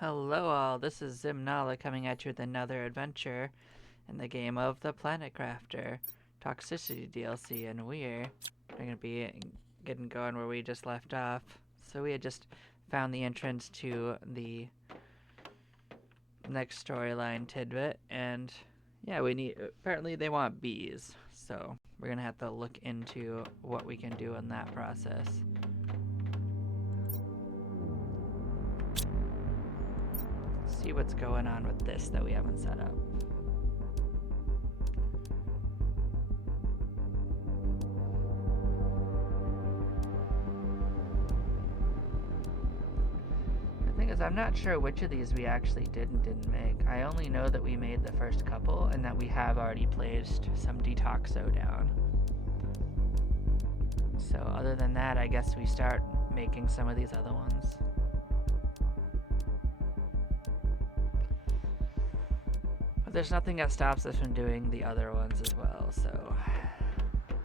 Hello all, this is Zimnala coming at you with another adventure in the game of the Planet Crafter Toxicity DLC, and we're going to be getting going where we just left off. So we had just found the entrance to the next storyline tidbit, and yeah, apparently they want bees, so we're going to have to look into what we can do in that process. See what's going on with this that we haven't set up. The thing is, I'm not sure which of these we actually did and didn't make. I only know that we made the first couple and that we have already placed some detoxo down. So other than that, I guess we start making some of these other ones. But there's nothing that stops us from doing the other ones as well, so...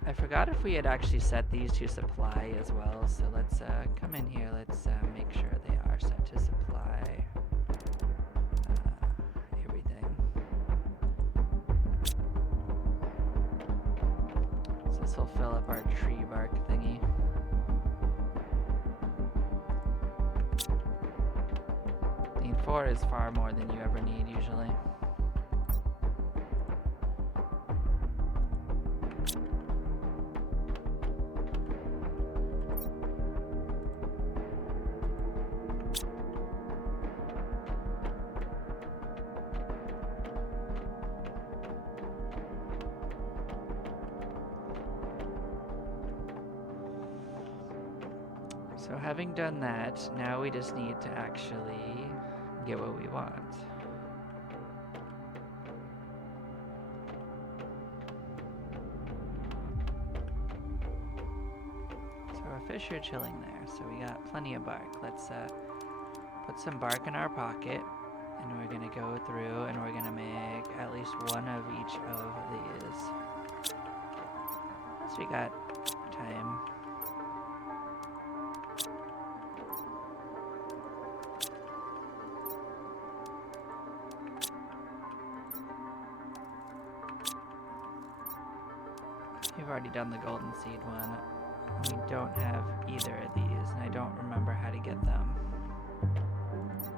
I forgot if we had actually set these to supply as well, so let's come in here, let's make sure they are set to supply everything. So this will fill up our tree bark thingy. I mean, 4 is far more than you ever need usually. So having done that, now we just need to actually get what we want. So our fish are chilling there, so we got plenty of bark. Let's put some bark in our pocket, and we're gonna go through and we're gonna make at least one of each of these. So we got time. We've already done the golden seed one. We don't have either of these, and I don't remember how to get them.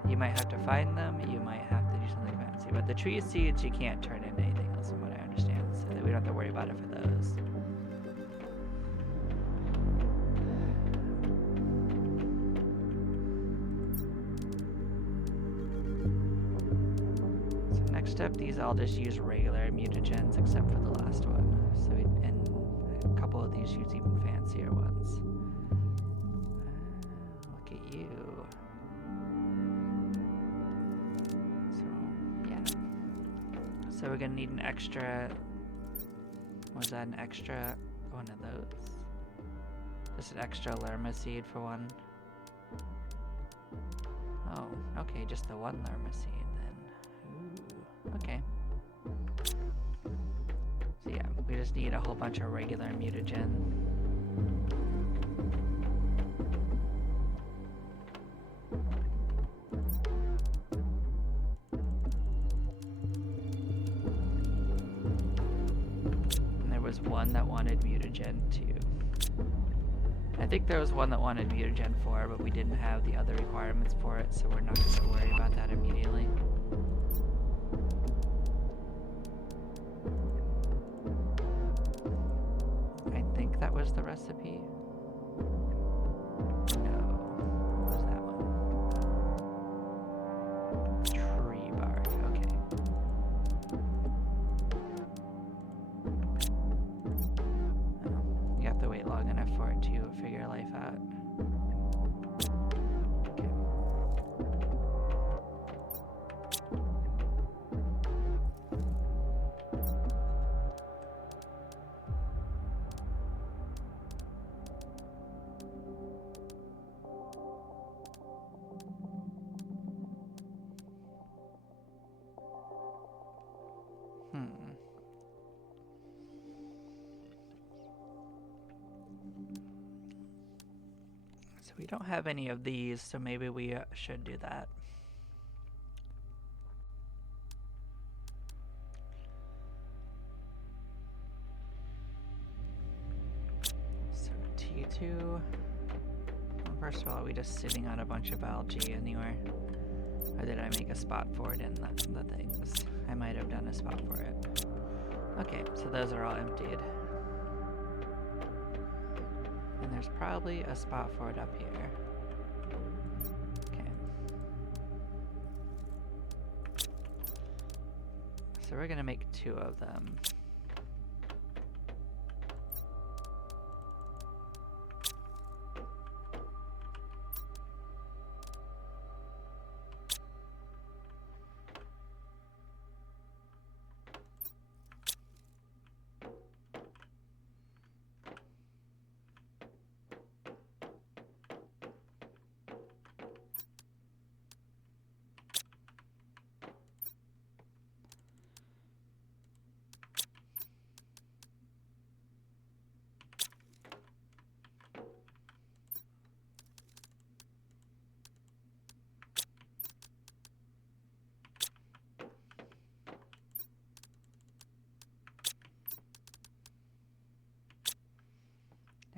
You might have to find them, you might have to do something fancy. But the tree seeds you can't turn into anything else from what I understand, so that we don't have to worry about it for those. So next up, these I'll just use regular mutagens except for the last one. So and a couple of these use even fancier ones. Look at you. So we're gonna need an extra, was that an extra one of those? Just an extra lerma seed for one. Oh, okay, just the one lerma seed then. Ooh, okay. So yeah, we just need a whole bunch of regular mutagen. One that wanted mutagen 2. I think there was one that wanted mutagen 4, but we didn't have the other requirements for it, so we're not going to worry about that immediately. I think that was the recipe. No. What was that one? Tree bark. Okay. You have to wait long enough for it to figure life out. Okay. So we don't have any of these, so maybe we should do that. T2. Well, first of all, are we just sitting on a bunch of algae anywhere? Or did I make a spot for it in the things? I might have done a spot for it. Okay, so those are all emptied. And there's probably a spot for it up here. Okay. So we're gonna make 2 of them.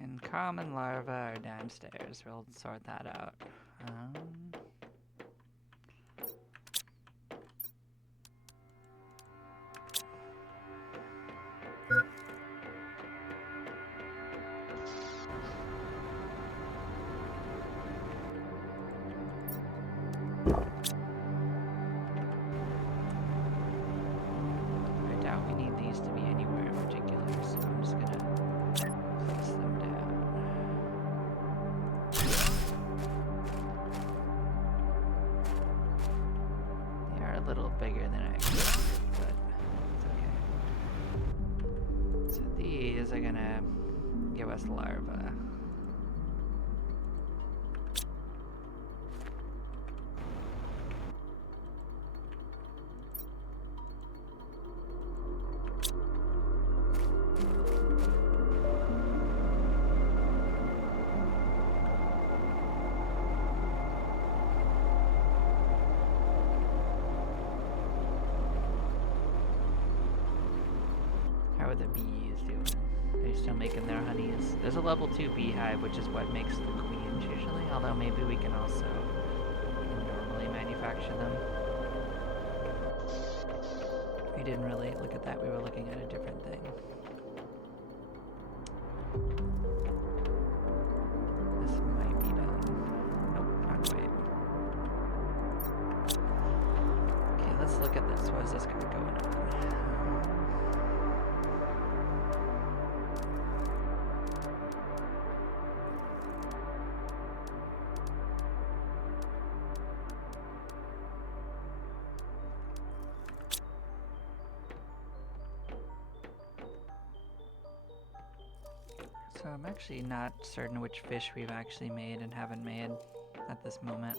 And common larvae are downstairs. We'll sort that out. I doubt we need these to be anywhere in particular, so I'm just gonna place them down. They are a little bigger than I expected, but it's okay. So these are gonna give us larvae. How are the bees doing? They're still making their honeys. There's a level 2 beehive, which is what makes the queens usually, although maybe we can also normally manufacture them. We didn't really look at that, we were looking at a different thing. This might be done. Nope, not quite. Okay, let's look at this. What is this guy going on? So I'm actually not certain which fish we've actually made and haven't made at this moment.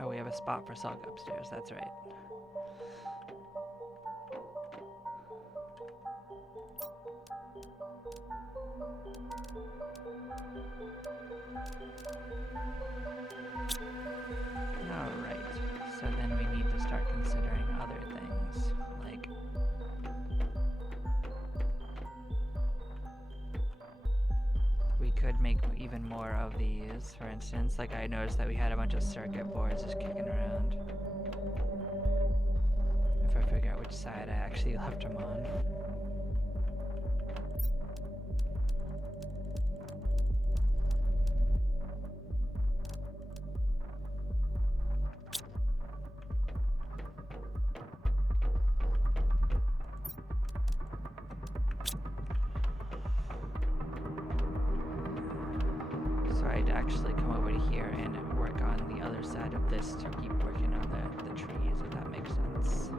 Oh, we have a spot for Sulk upstairs, that's right. Alright, so then we need to start considering other things, like we could make even more of these, for instance. Like I noticed that we had a bunch of circuit boards just kicking around. If I figure out which side I actually left them on. I'd actually come over to here and work on the other side of this to keep working on the trees, if that makes sense.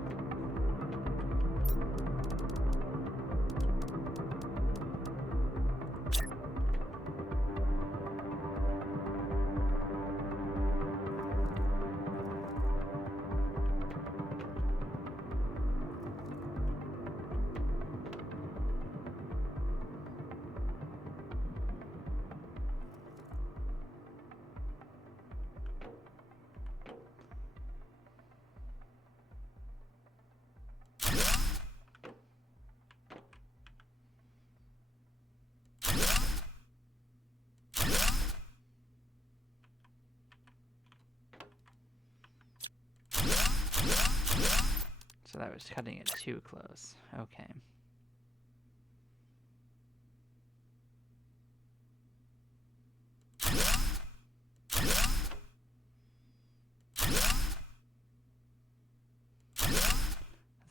that was cutting it too close. Okay.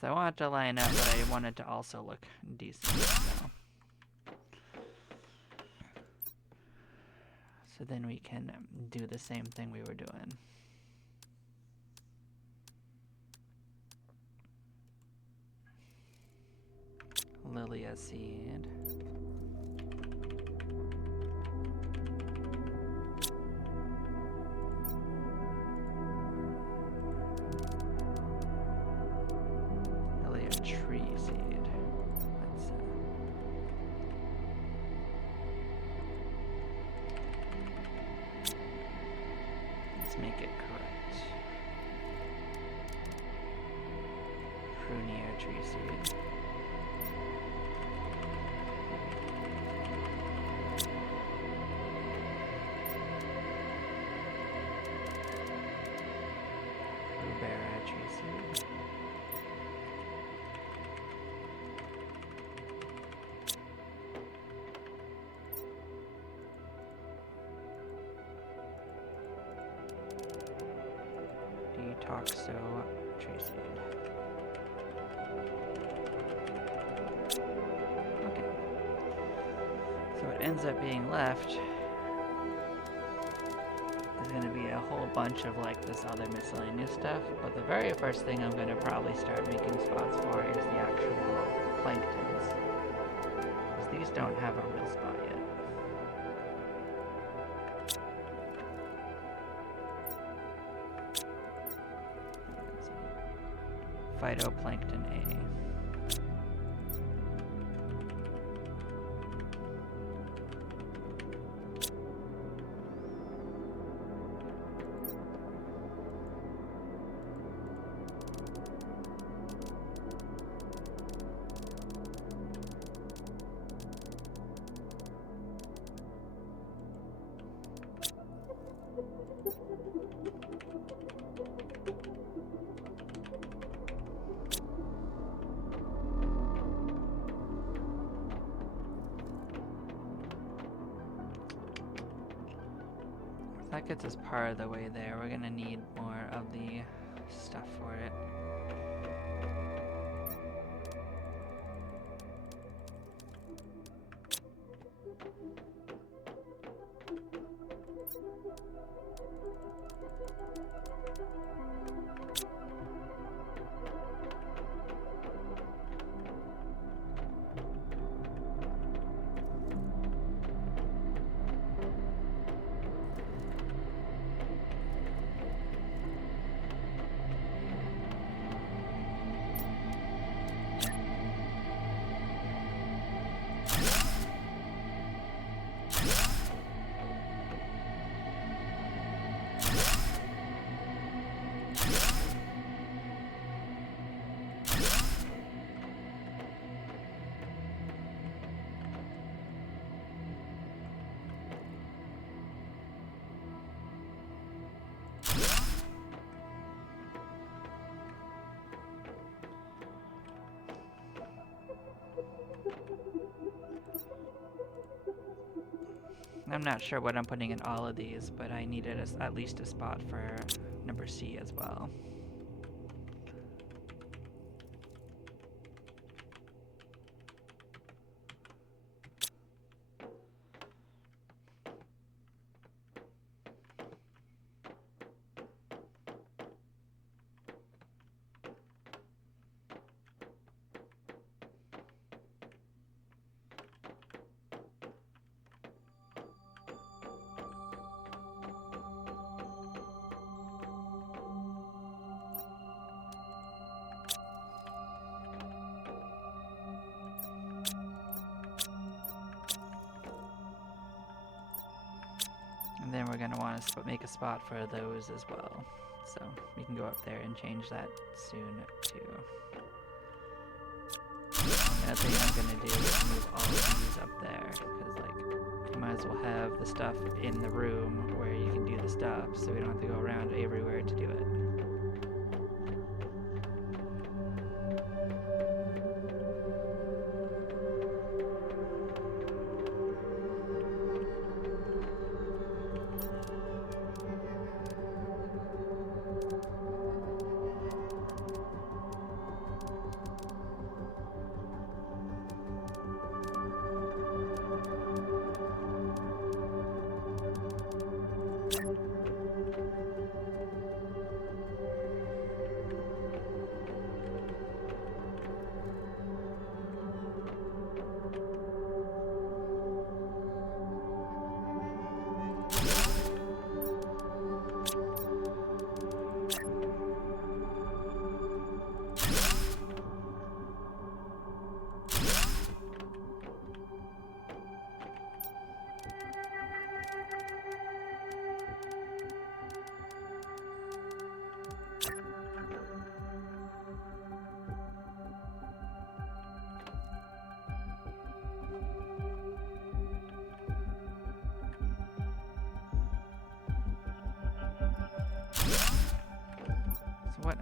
So I want it to line up, but I want it to also look decent. So then we can do the same thing we were doing. Lilia seed. Lilia tree seed. Let's make it correct. Prunia tree seed. Toxo tree seed. Okay. So what ends up being left is going to be a whole bunch of like this other miscellaneous stuff, but the very first thing I'm going to probably start making spots for is the actual planktons, because these don't have a real spot yet. Phytoplankton A. That gets us part of the way there. We're gonna need more of the stuff for it. I'm not sure what I'm putting in all of these, but I needed at least a spot for number C as well. And then we're going to want to make a spot for those as well. So we can go up there and change that soon too. Another thing I'm going to do is move all of these up there, because like you might as well have the stuff in the room where you can do the stuff, so we don't have to go around everywhere to do it.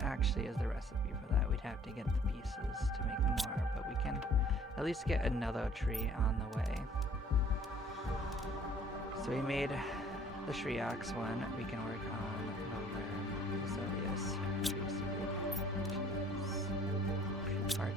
actually is the recipe for that. We'd have to get the pieces to make more, but we can at least get another tree on the way. So we made the Shriox one. We can work on the Zelius tree seed, which is tree bark.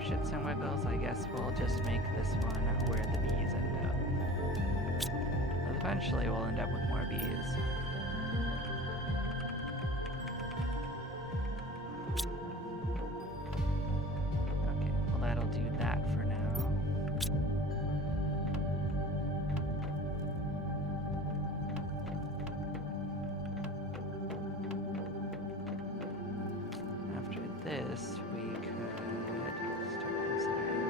Shits and wiggles, I guess we'll just make this one where the bees end up. Eventually we'll end up with more bees. Okay, well that'll do that for now. After this, we could start considering.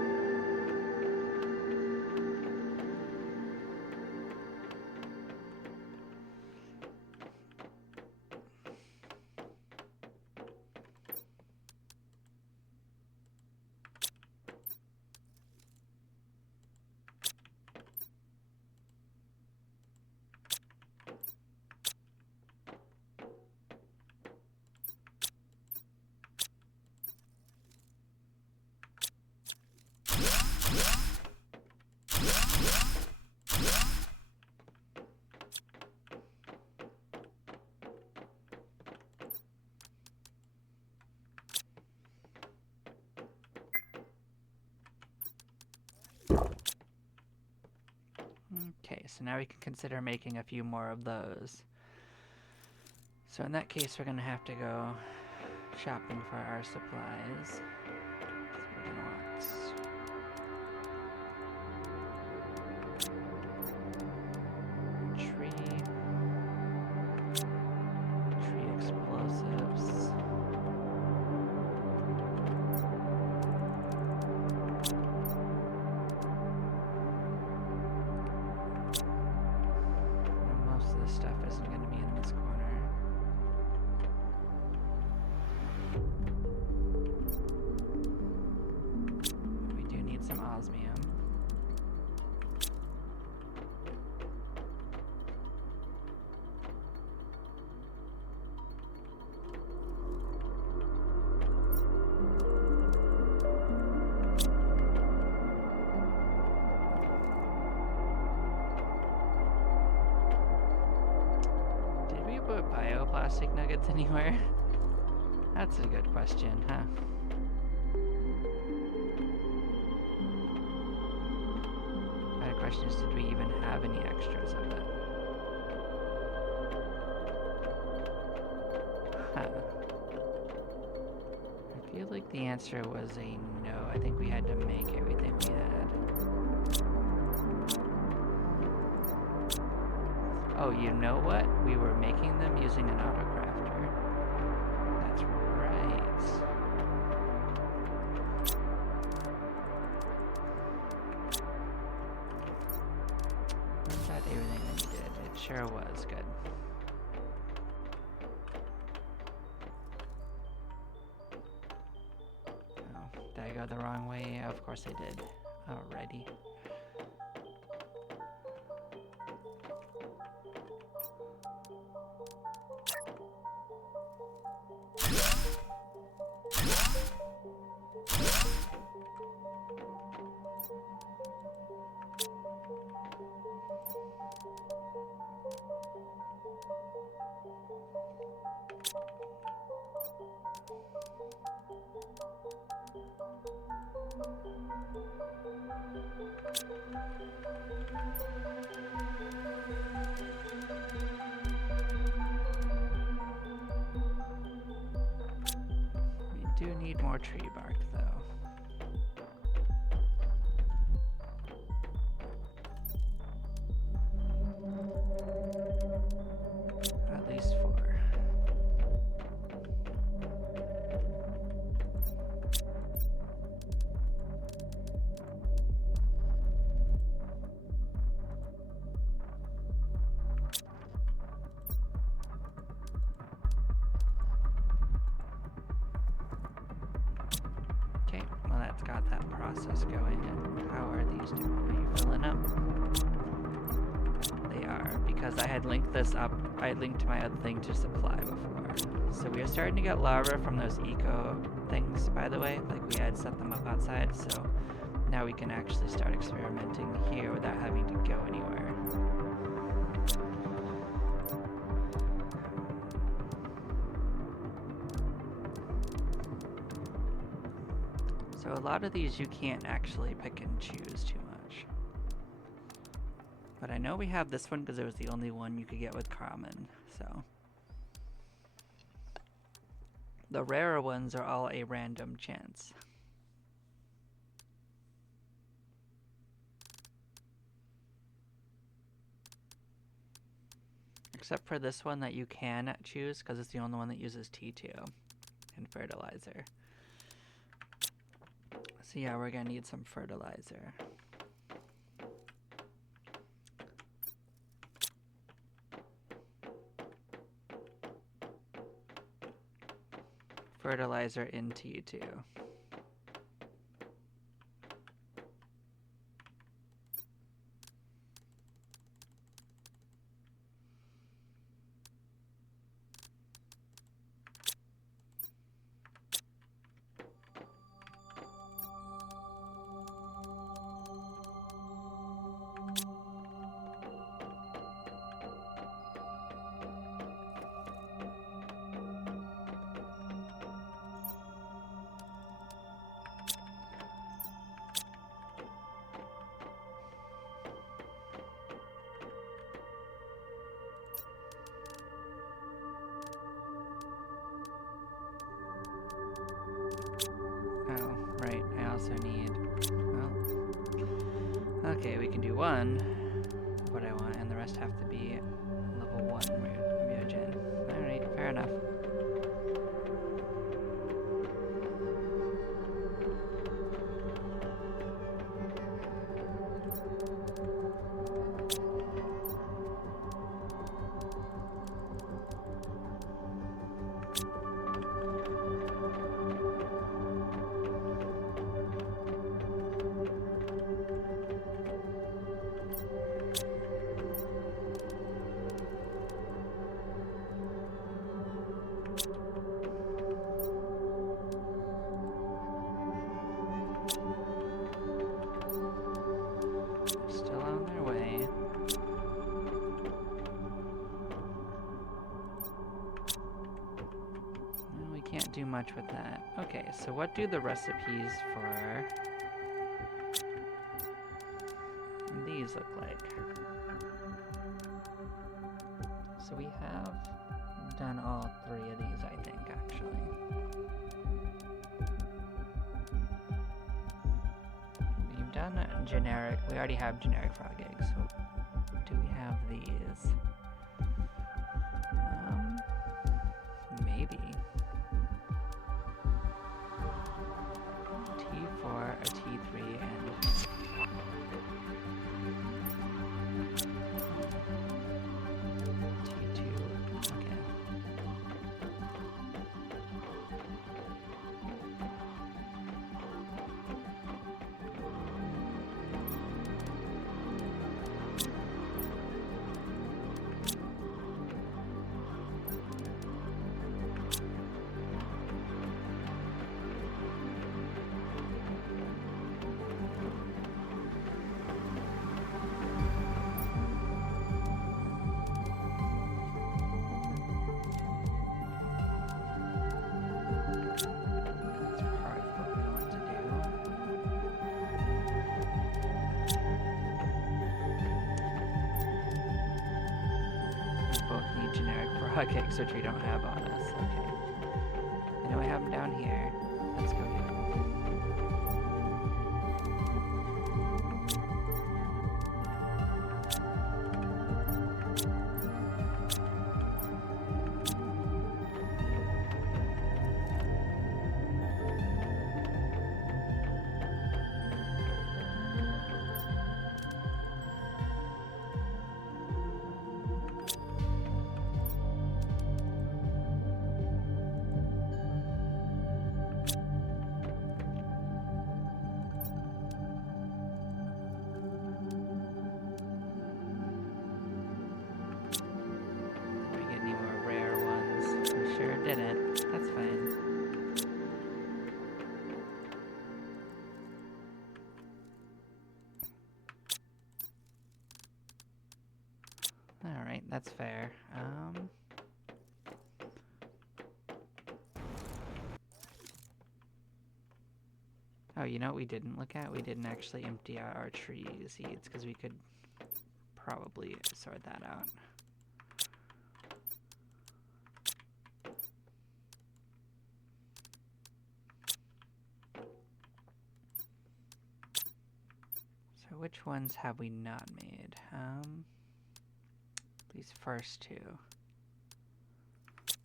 Okay, so now we can consider making a few more of those. So in that case, we're gonna have to go shopping for our supplies. So we're gonna want tree explosives. Most of this stuff isn't going to be in this corner. But we do need some osmium. Bioplastic nuggets anywhere? That's a good question, huh? My question is, did we even have any extras of it? Huh. I feel like the answer was a no. I think we had to make everything we had. Oh, you know what? We were making them using an autocrafter. That's right. Was that everything that you did? It sure was. Good. Oh, did I go the wrong way? Of course I did. Alrighty. We do need more tree bark, though. At least 4. Okay, well that's got that process going. How are these doing? Are you filling up? They are, because I had linked this up. I had linked my other thing to supply before. So we are starting to get larvae from those eco things, by the way. Like we had set them up outside, so now we can actually start experimenting here without having to go anywhere. So a lot of these you can't actually pick and choose too much. But I know we have this one because it was the only one you could get with common, so. The rarer ones are all a random chance. Except for this one that you can choose because it's the only one that uses T2 and fertilizer. So yeah, we're gonna need some fertilizer. Fertilizer in T2. Oh, right, I also need, well, okay, we can do one, what I want, and the rest have to be level 1 mutagen. Alright, fair enough. Still on their way. Well, we can't do much with that. Okay, so what do the recipes for these look like? So we have done all 3 of these, I think, actually. We've done generic, we already have generic frog eggs, so do we have these? Maybe. T4, a T3, and T2, okay. hotcakes which we don't have on us. Okay. I know I have them down here. Let's go get them. Didn't. That's fine. Alright, that's fair. Oh, you know what we didn't look at? We didn't actually empty out our tree seeds, because we could probably sort that out. Which ones have we not made? These first two.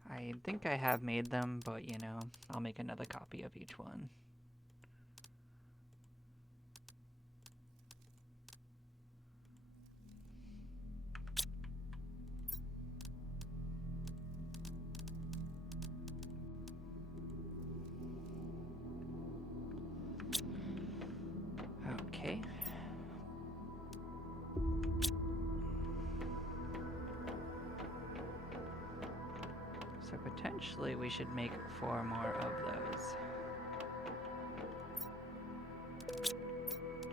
I think I have made them, but you know, I'll make another copy of each one. Okay. So potentially we should make 4 more of those.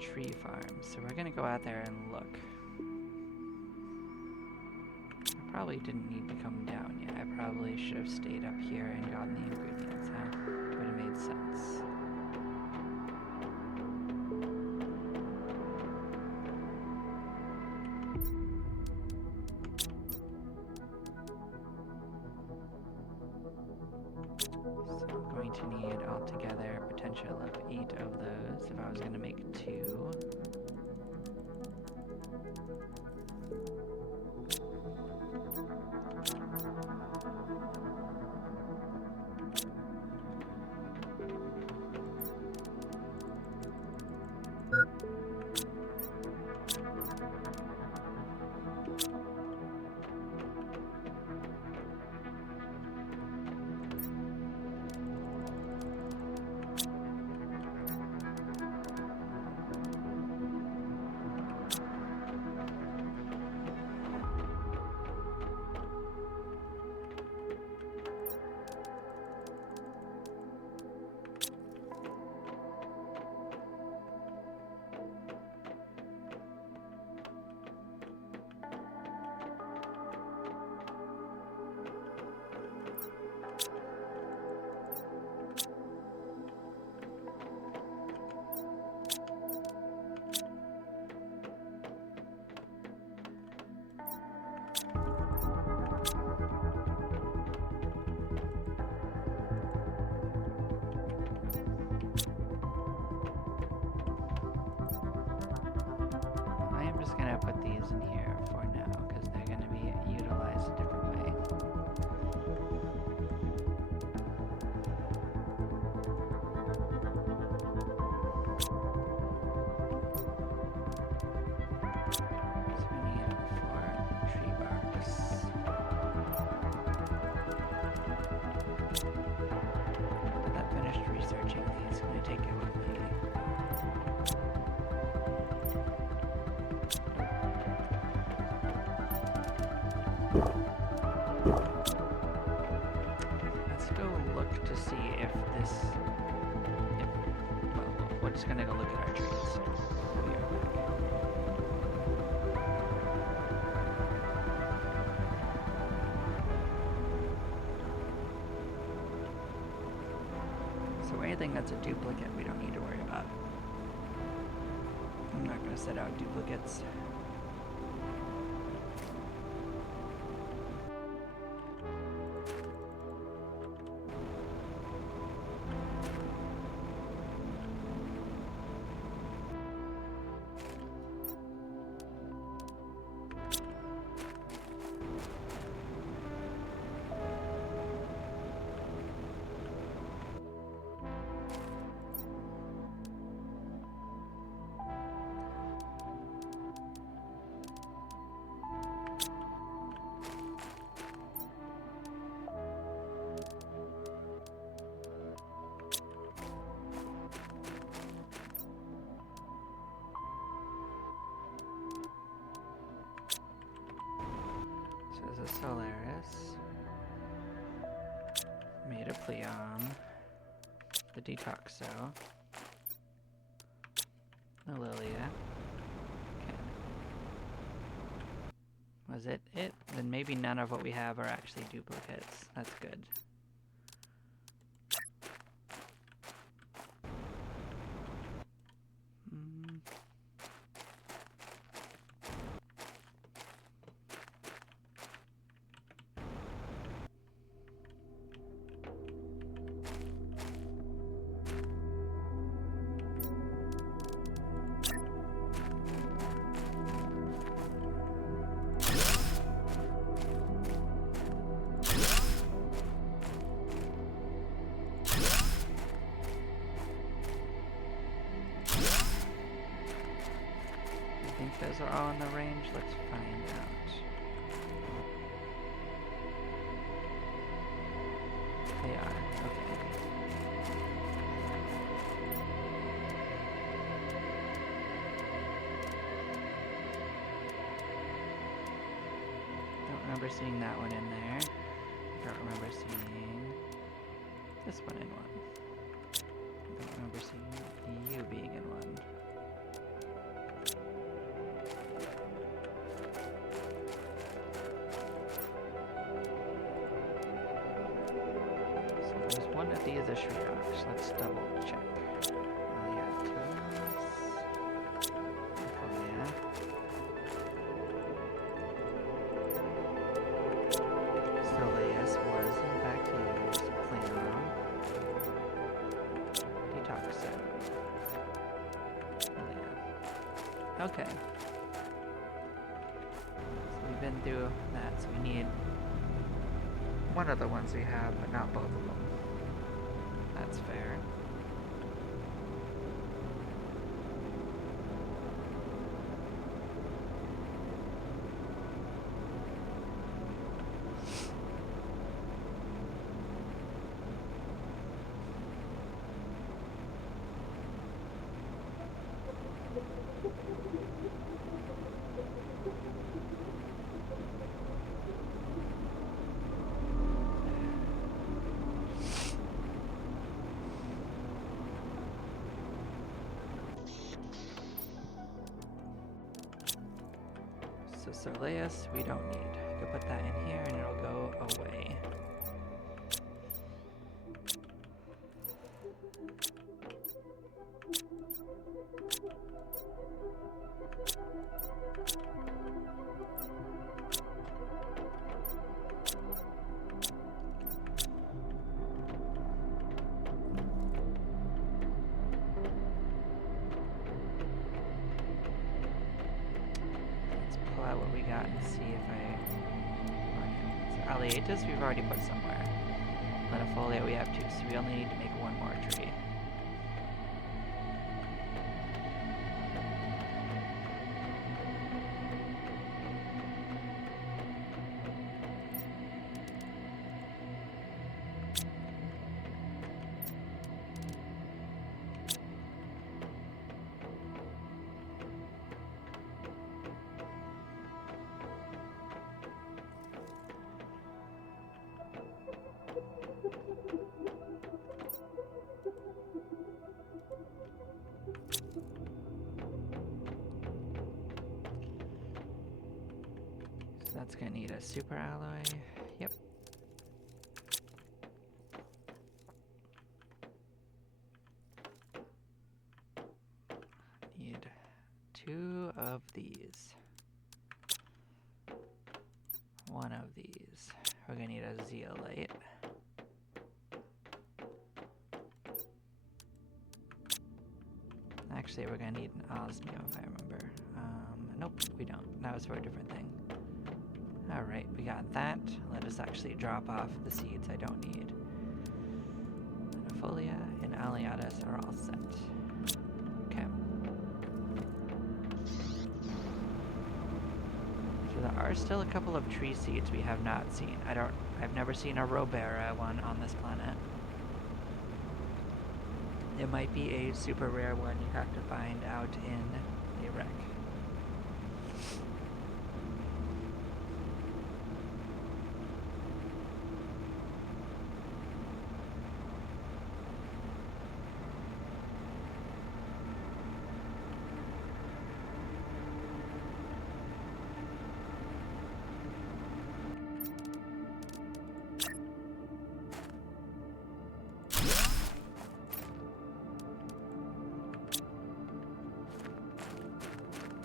Tree farms. So we're gonna go out there and look. I probably didn't need to come down yet. I probably should have stayed up here and gotten the ingredients, huh? Would have made sense. To need altogether a potential of 8 of those if I was going to make 2. Put these in here for now because they're going to be utilized a different way. So we need 4 tree barks. But that finished researching these. Can I take it with me? Let's go look to see if this, well, we're just gonna go look at our trees. We are back. So anything that's a duplicate, we don't need to worry about. I'm not gonna set out duplicates. need a Pleon. The Detoxo. The Lilia. Okay. Was it? Then maybe none of what we have are actually duplicates. That's good. Those are all in the range. Let's find out. They are. Okay. Don't remember seeing that one in there. Don't remember seeing this one in one. Don't remember seeing you being in one. These are Shrieks. Let's double check. Soleus was in fact used. Pleon. Detoxo. Okay. So we've been through that, so we need one of the ones we have, but not both of them. That's fair. So Soleus, we don't need. I could put that in here and it'll go away. What we got and see if I... Alliatus we've already put somewhere. Lentifolia we have two, so we only need to make one more tree. That's gonna need a super alloy. Yep. Need two of these. One of these. We're gonna need a zeolite. Actually, we're gonna need an osmio if I remember. Nope, we don't. That was for a different thing. Alright, we got that. Let us actually drop off the seeds I don't need. Lentifolia and Alliatus are all set. Okay. So there are still a couple of tree seeds we have not seen. I've never seen a Robera one on this planet. It might be a super rare one you have to find out in a wreck.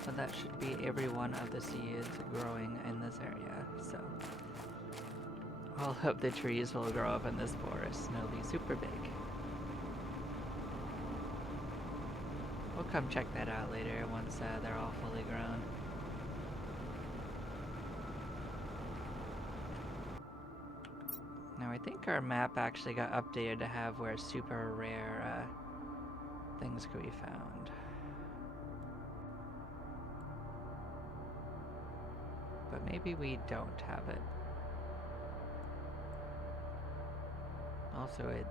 But that should be every one of the seeds growing in this area, so all of the trees will grow up in this forest and it'll be super big. We'll come check that out later once they're all fully grown. Now I think our map actually got updated to have where super rare things could be found. But maybe we don't have it. Also, it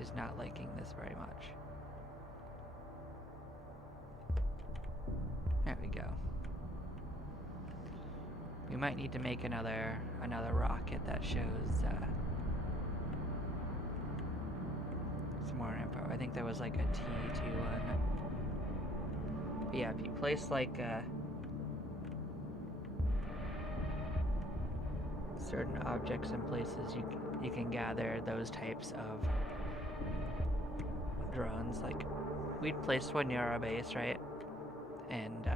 is not liking this very much. There we go. We might need to make another rocket that shows some more info. I think there was like a T2 one. But yeah, if you place like certain objects in places, you can gather those types of drones. Like, we'd placed one near our base, right? And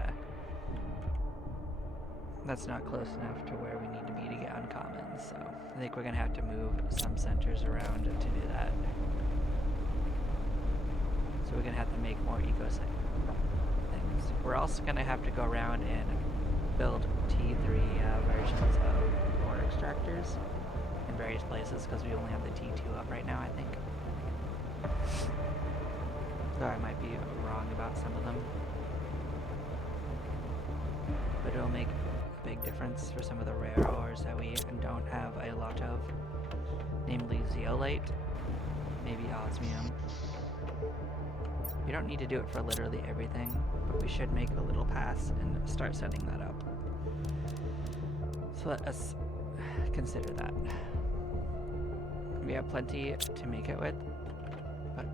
that's not close enough to where we need to be to get uncommon, so I think we're gonna have to move some centers around to do that. So we're gonna have to make more eco things. We're also gonna have to go around and build T3 versions of ore extractors in various places because we only have the T2 up right now, I think. Though I might be wrong about some of them. But it'll make a big difference for some of the rare ores that we don't have a lot of, namely zeolite, maybe osmium. You don't need to do it for literally everything, but we should make a little pass and start setting that up. So let us consider that. We have plenty to make it with, but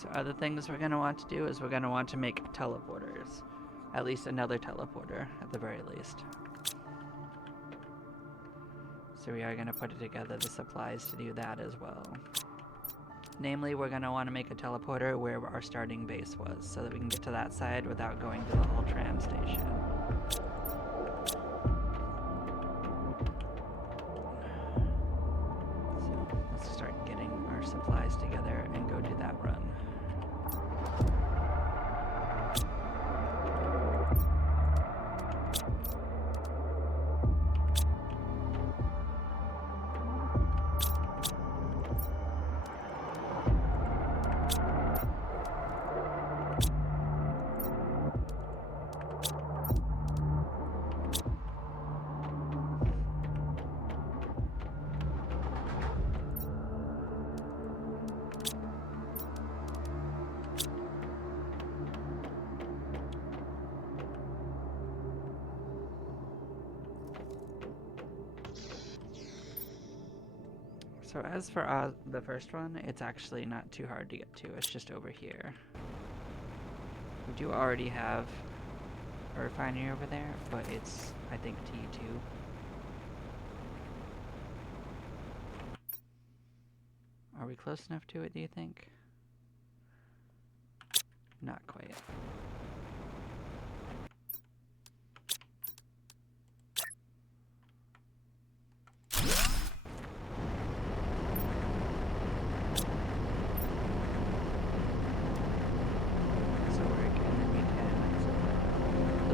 so other things we're going to want to do is we're going to want to make teleporters. At least another teleporter, at the very least. So we are going to put together the supplies to do that as well. Namely, we're going to want to make a teleporter where our starting base was, so that we can get to that side without going to the whole tram station. So let's start getting our supplies together and go do that run. So as for the first one, it's actually not too hard to get to. It's just over here. We do already have a refinery over there, but it's, I think, T2. Are we close enough to it, do you think? Not quite.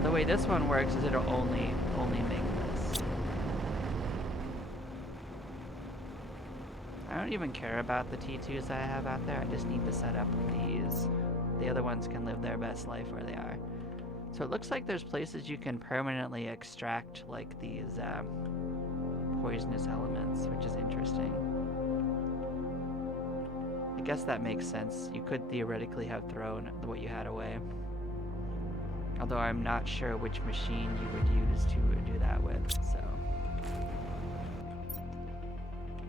The way this one works is it'll only make this. I don't even care about the T2s I have out there, I just need to set up these. The other ones can live their best life where they are. So it looks like there's places you can permanently extract like these poisonous elements, which is interesting. guess that makes sense. You could theoretically have thrown what you had away. Although I'm not sure which machine you would use to do that with, so.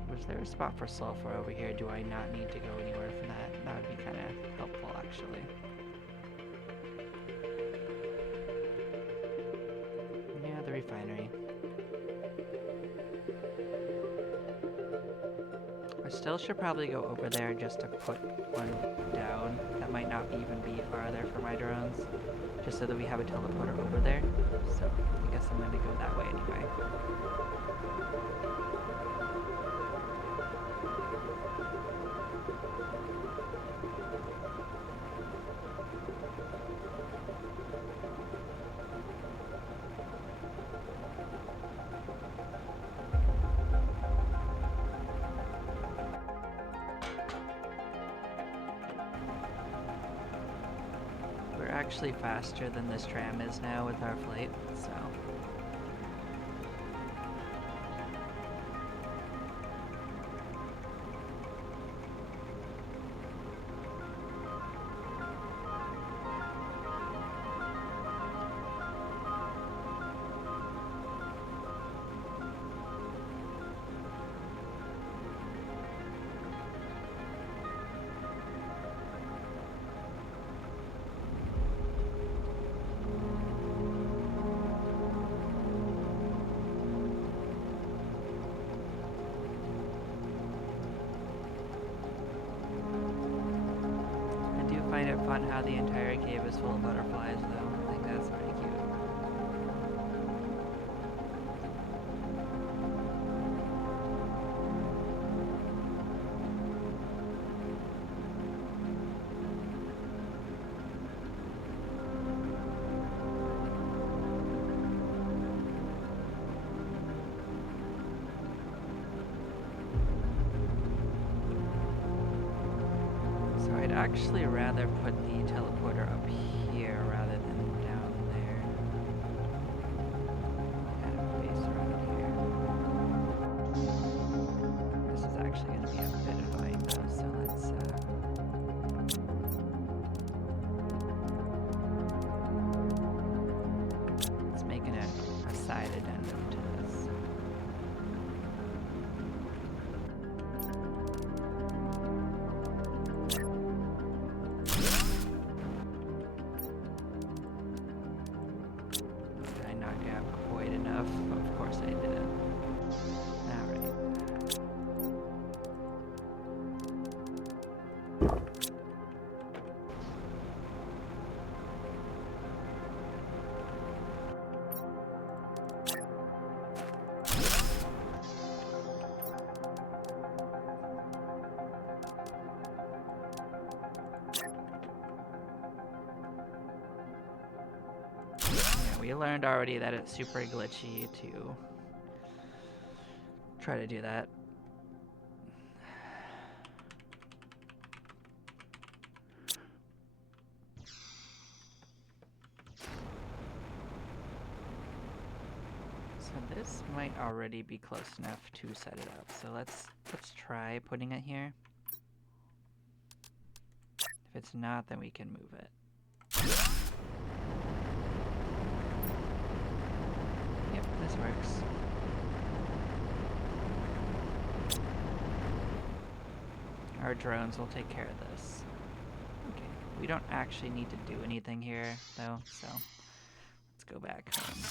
Was there a spot for sulfur over here? Do I not need to go anywhere for that? That would be kind of helpful, actually. Yeah, the refinery. I still should probably go over there just to put one down. That might not even be farther for my drones. Just so that we have a teleporter over there. So I guess I'm going to go that way anyway. Actually faster than this tram is now with our flight, so. I find it fun how the entire cave is full of butterflies, though. I think that's pretty cute. I'd actually rather put the teleporter up here rather than down there. Kind of base around here. This is actually going to be a bit annoying though, so let's make it a side addendum to this. Of course I didn't. Alright. We learned already that it's super glitchy to try to do that. So this might already be close enough to set it up. So let's try putting it here. If it's not, then we can move it. Yep, this works. Our drones will take care of this. Okay, we don't actually need to do anything here, though, so let's go back home.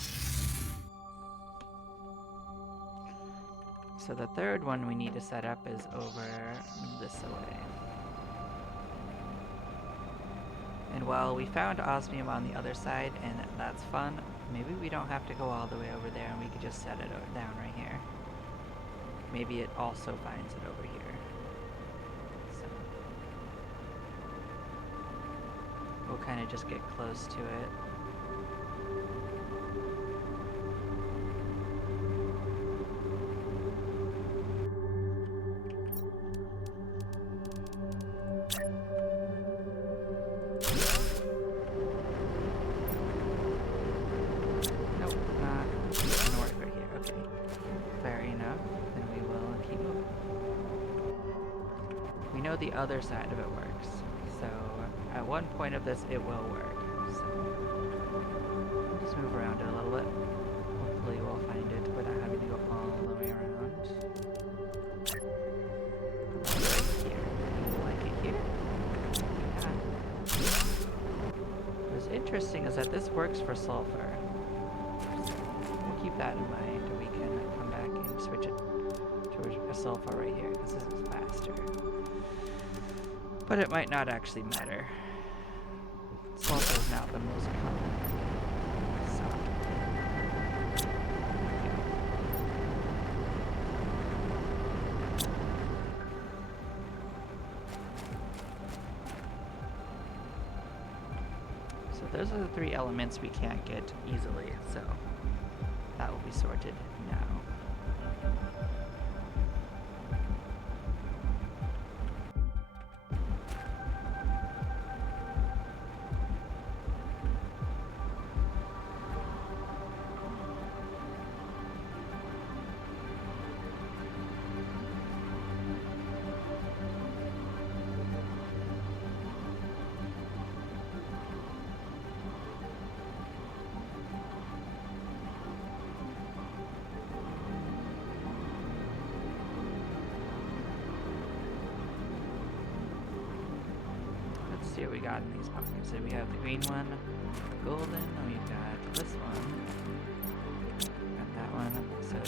So the third one we need to set up is over this way. And while we found osmium on the other side, and that's fun, maybe we don't have to go all the way over there and we could just set it down right here. Maybe it also finds it over here. So we'll kind of just get close to it. know the other side of it works. So at one point of this, it will work. So just move around it a little bit. Hopefully we'll find it without having to go all the way around. Right here. You like it here? Yeah. What's interesting is that this works for sulfur. So we'll keep that in mind. We can come back and switch it to a sulfur right here, because this is faster. But it might not actually matter. Sulfur is not the most common. So, those are the 3 elements we can't get easily, so that will be sorted now. See what we got in these pockets. So we have the green one, the golden, and we've got this one. Got that one. So,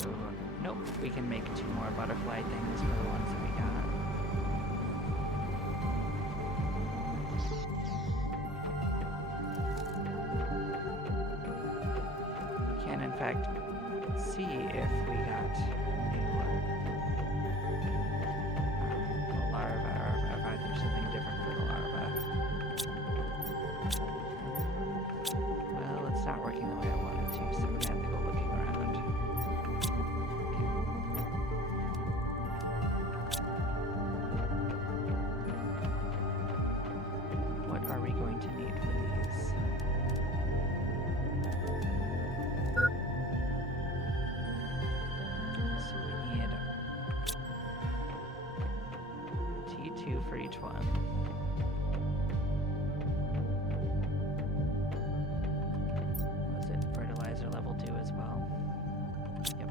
nope, we can make 2 more butterfly things for the ones that we got. We can, in fact, see if we got new larva, or if I do something different for the larva. Well, it's not working the way I want it to, so we're gonna have to go looking around. Okay. What are we going to need for these? So we need T2 for each one. Level 2 as well. Yep.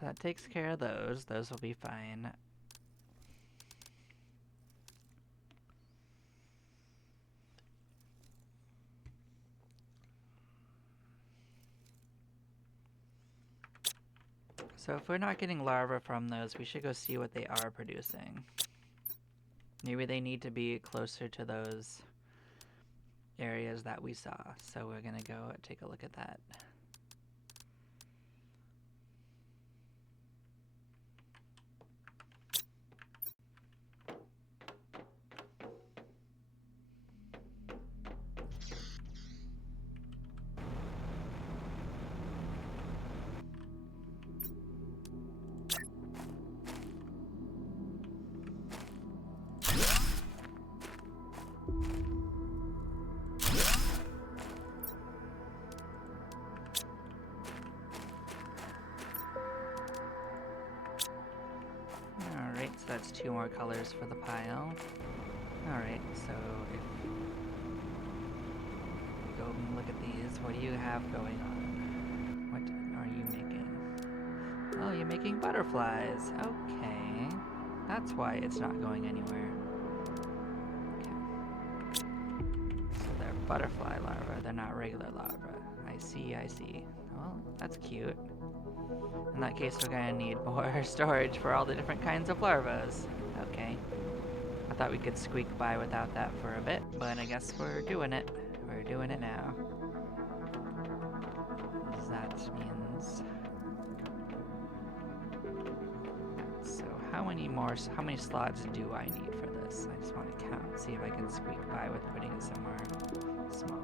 So that takes care of those. Those will be fine. So if we're not getting larvae from those, we should go see what they are producing. Maybe they need to be closer to those areas that we saw. So we're gonna go take a look at that. Alright, so that's 2 more colors for the pile. Alright, so if we go and look at these, what do you have going on? What are you making? Oh, you're making butterflies. Okay. That's why it's not going anywhere. Okay. So they're butterfly larvae, they're not regular larvae. I see, I see. Well, that's cute. In that case, we're gonna need more storage for all the different kinds of larvas. Okay. I thought we could squeak by without that for a bit, but I guess we're doing it. We're doing it now. That means... So how many slots do I need for this? I just want to count, see if I can squeak by with putting it somewhere smaller.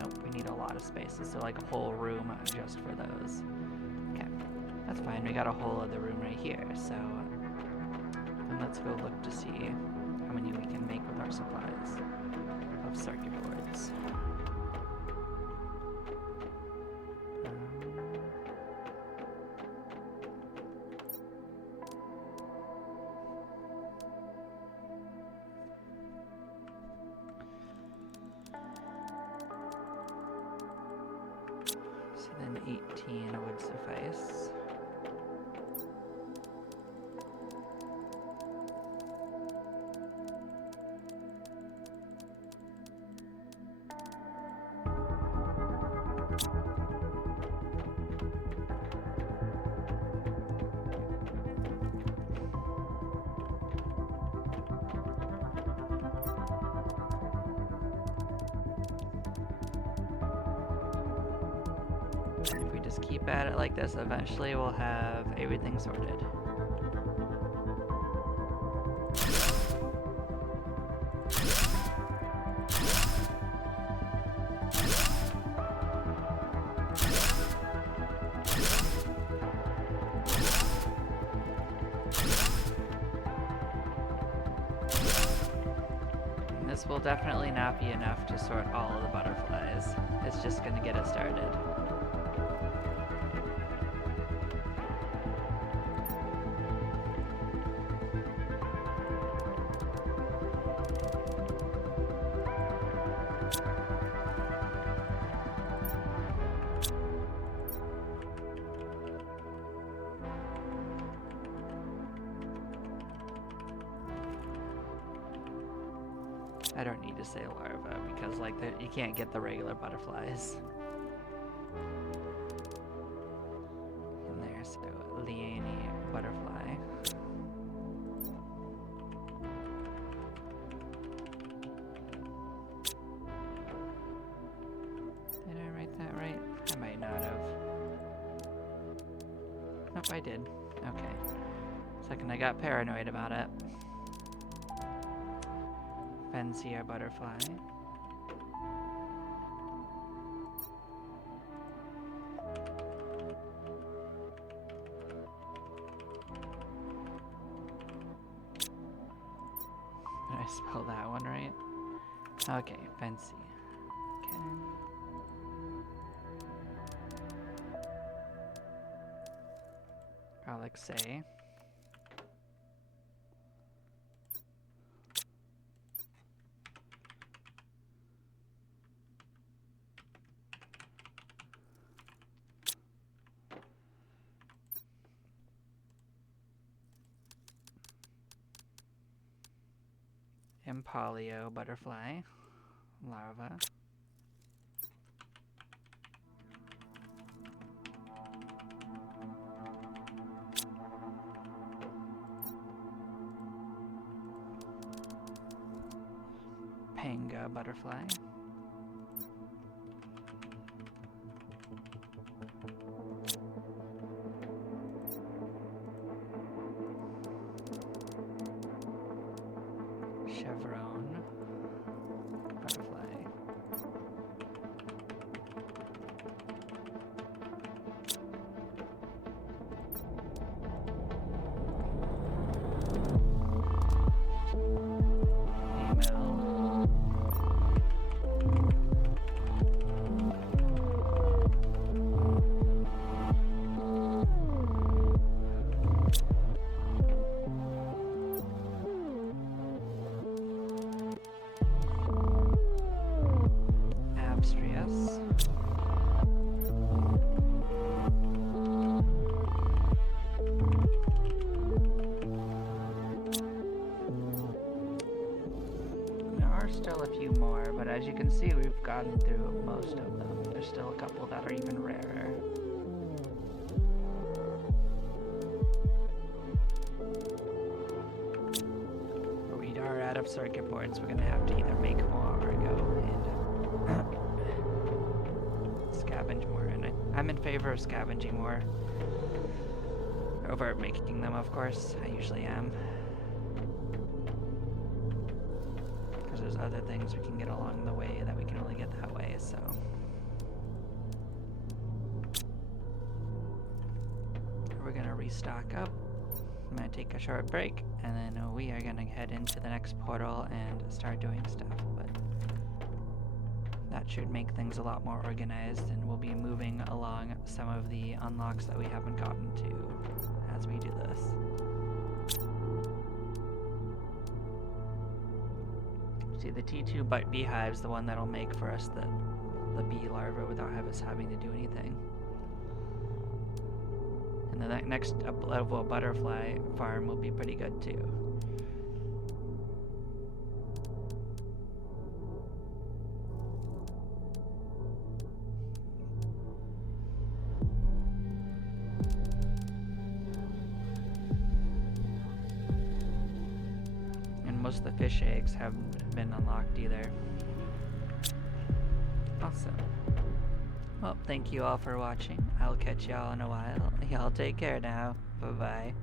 Nope, we need a lot of spaces, so like a whole room just for those. Okay, that's fine. We got a whole other room right here, so then let's go look to see how many we can make with our supplies of circuit boards. So then 18 would suffice. If we just keep at it like this, eventually we'll have everything sorted. And this will definitely not be enough to sort all of the butterflies. It's just going to get it started. I don't need to say larva because like you can't get the regular butterflies in there. So Liane butterfly. Did I write that right? I might not have. Nope, I did. Okay. Second, I got paranoid about it. Fancy butterfly. Did I spell that one right? Okay, fancy. Okay. Alexei. Impalio butterfly, larva. Panga butterfly. Chevron butterfly. Still a few more, but as you can see, we've gotten through most of them. There's still a couple that are even rarer. But we are out of circuit boards. We're gonna have to either make more or go and scavenge more. And I'm in favor of scavenging more. over making them, of course. I usually am. Because there's other things we can get along the way that we can only get that way, so. We're gonna restock up. I'm gonna take a short break, and then we are gonna head into the next portal and start doing stuff, but that should make things a lot more organized, and we'll be moving along some of the unlocks that we haven't gotten to as we do this. See, the T2 beehive's the one that'll make for us the bee larva without us having to do anything. And the next level butterfly farm will be pretty good too. And most of the fish eggs haven't been unlocked either. Awesome. Well, thank you all for watching. I'll catch y'all in a while. Y'all take care now. Bye-bye.